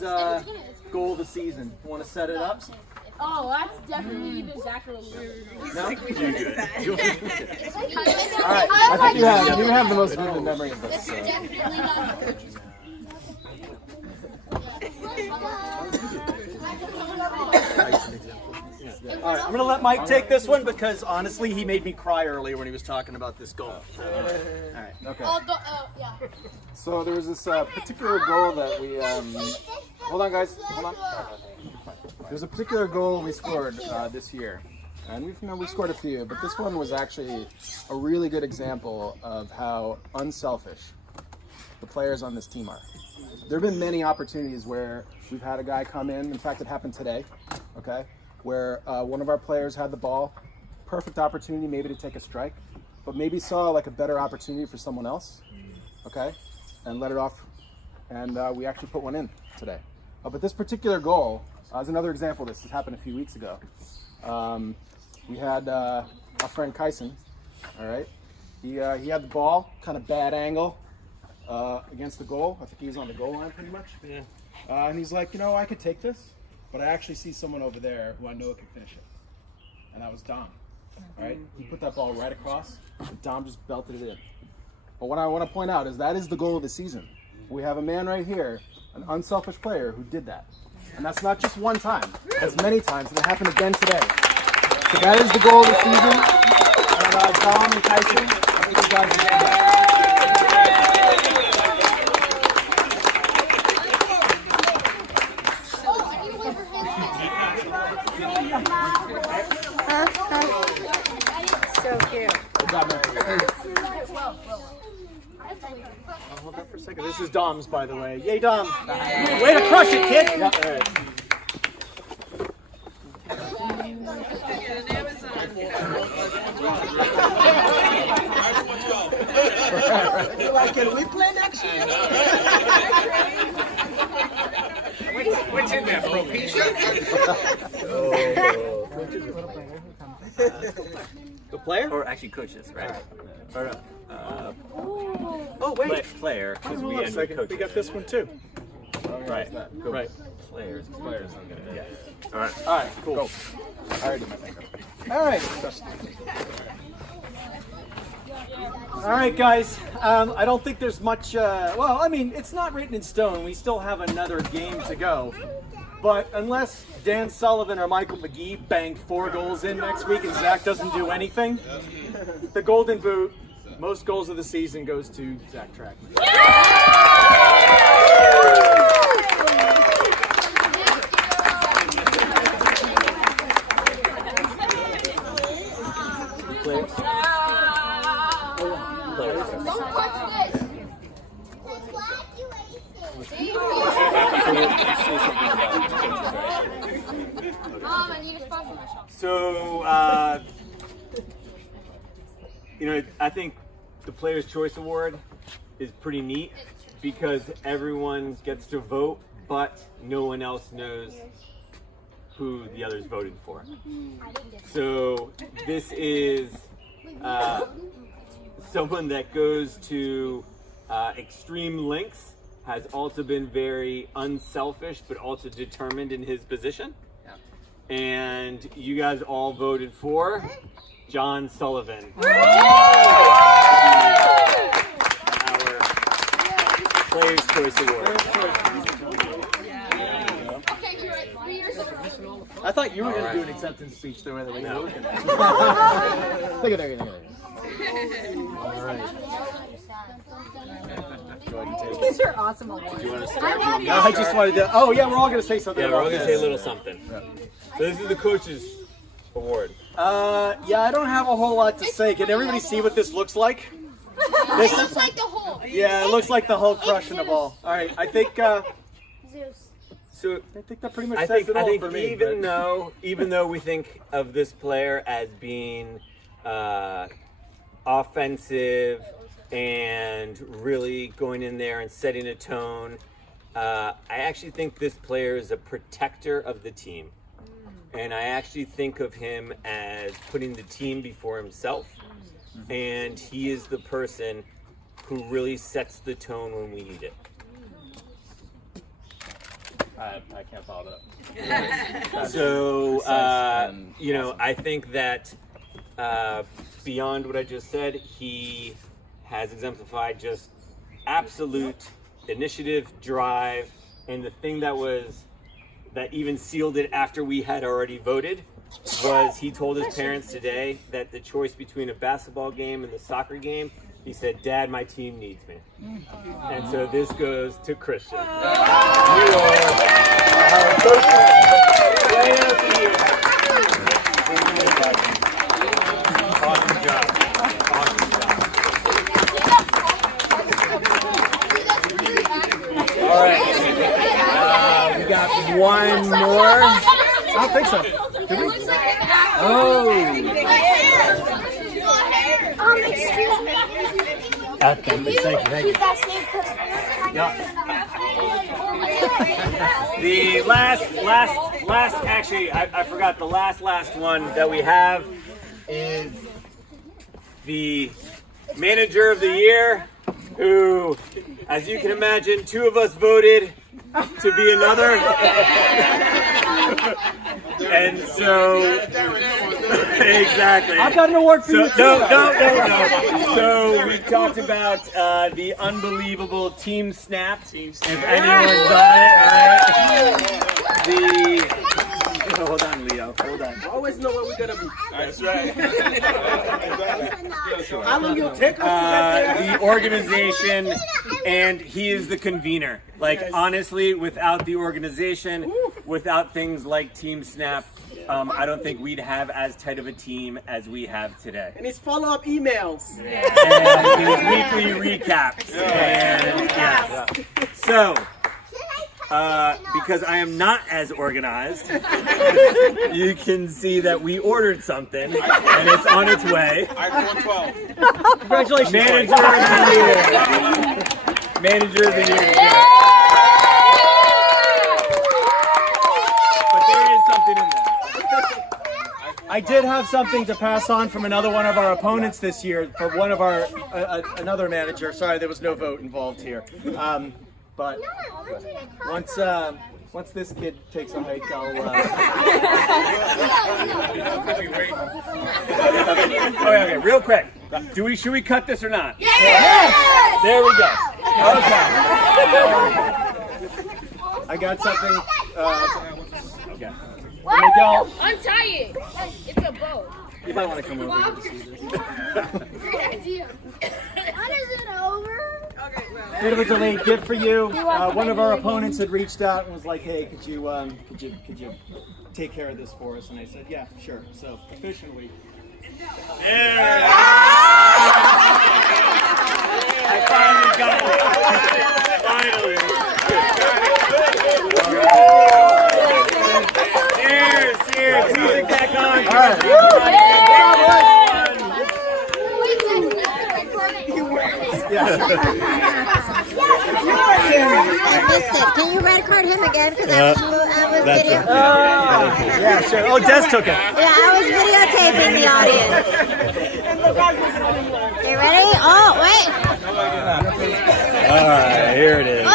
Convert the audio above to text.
his goal of the season. Want to set it up? Oh, that's definitely either Zach or Lou. No? You good. All right, I think you have the most vivid memory of this. So. Definitely not. All right, I'm gonna let Mike take this one because honestly, he made me cry earlier when he was talking about this goal. So, all right. Okay. Yeah. So there was this particular goal that we. Hold on, guys. Hold on. There's a particular goal we scored this year, and we scored a few, but this one was actually a really good example of how unselfish the players on this team are. There have been many opportunities where we've had a guy come in fact, it happened today, okay, where one of our players had the ball, perfect opportunity maybe to take a strike, but maybe saw like a better opportunity for someone else, okay, and let it off, and we actually put one in today. But this particular goal is another example of this. This happened a few weeks ago. We had our friend Kyson, all right, he had the ball, kind of bad angle, against the goal. I think he was on the goal line pretty much. Yeah. And he's like, I could take this, but I actually see someone over there who I know can finish it. And that was Dom. All right? He put that ball right across, and Dom just belted it in. But what I want to point out is that is the goal of the season. We have a man right here, an unselfish player who did that. And that's not just one time. That's many times, and it happened again today. So that is the goal of the season. And Dom and Tyson, I think you guys are doing that. So cute. Hold that for a second. This is Dom's, by the way. Yay, Dom! Way to crush it, kid! Yep. All right. Can we play next year? What's in there, Propecia? The player? Or actually coaches, right? Or, Oh, wait. player, because we Hold on a ended second. coaches. We got this one, too. Right. Right. Players. Yeah. All right, cool. Go. I already did my thing. All right. All right, guys. I don't think there's much. Well, I mean, it's not written in stone. We still have another game to go. But unless Dan Sullivan or Michael McGee bang 4 goals in next week and Zach doesn't do anything, the Golden Boot, most goals of the season, goes to Zach Trackman. So, I think the Player's Choice Award is pretty neat because everyone gets to vote, but no one else knows who the others voted for. So this is someone that goes to extreme lengths, has also been very unselfish, but also determined in his position. And you guys all voted for John Sullivan. Our Player's Choice Award. I thought you were going to do an acceptance speech the way that we were looking at it. Look at there. All right. These are awesome awards. Do you want to start? No, I just wanted to. Oh, yeah, we're all going to say something. Yeah, we're all about going to say a this. little something. So this is the Coach's Award. Yeah, I don't have a whole lot to say. Can everybody see what this looks like? It looks like the Hulk. Yeah, it looks like the Hulk crushing the ball. All right, I think. So I think that pretty much I says think it all for me. even but- though we think of this player as being offensive and really going in there and setting a tone, I actually think this player is a protector of the team. And I actually think of him as putting the team before himself. And he is the person who really sets the tone when we need it. I can't follow that up. So, you know, I think that beyond what I just said, he has exemplified just absolute initiative, drive, and the thing that even sealed it after we had already voted was he told his parents today that the choice between a basketball game and the soccer game, he said, "Dad, my team needs me." And so this goes to Christian. You are our player of the year. Awesome job. Awesome job. All right. We got one more. I don't think so. Did we? Oh. Excuse me. Thank you. The last, actually, I forgot the last one that we have is the manager of the year, who, as you can imagine, two of us voted to be another. And so, exactly. I've got an award for you. No. So we talked about the unbelievable team snap. If anyone's on it, right? Hold on, Leo. Hold on. Always know what we're gonna be. That's right. How long you take us to get The organization, and he is the convener. Like, honestly, without the organization, without things like Team Snap, I don't think we'd have as tight of a team as we have today. And his follow-up emails. And his weekly recaps. And yes. So, because I am not as organized, you can see that we ordered something, and it's on its way. iPhone 12. Congratulations. Manager of the year. Manager of the year. But there is something in there. I did have something to pass on from another one of our opponents this year, for one of our another manager. Sorry, there was no vote involved here. But once this kid takes a hike, I'll. Okay, real quick. Should we cut this or not? Yes! There we go. Okay. I got something. Okay. Miguel, Untie it. It's a bow. you might want to come over here to see this. Great idea. When is it over? Bit of a delayed gift for you. One of our opponents had reached out and was like, "Hey, could you take care of this for us?" And I said, "Yeah, sure." So officially. I finally got it. Finally. Cheers. Music back on. All right. I missed it. Can you red card him again? Because I was video. Yeah, sure. Oh, Des took it. Yeah, I was videotaping the audience. You ready? Oh, wait. All right, here it is. Oh!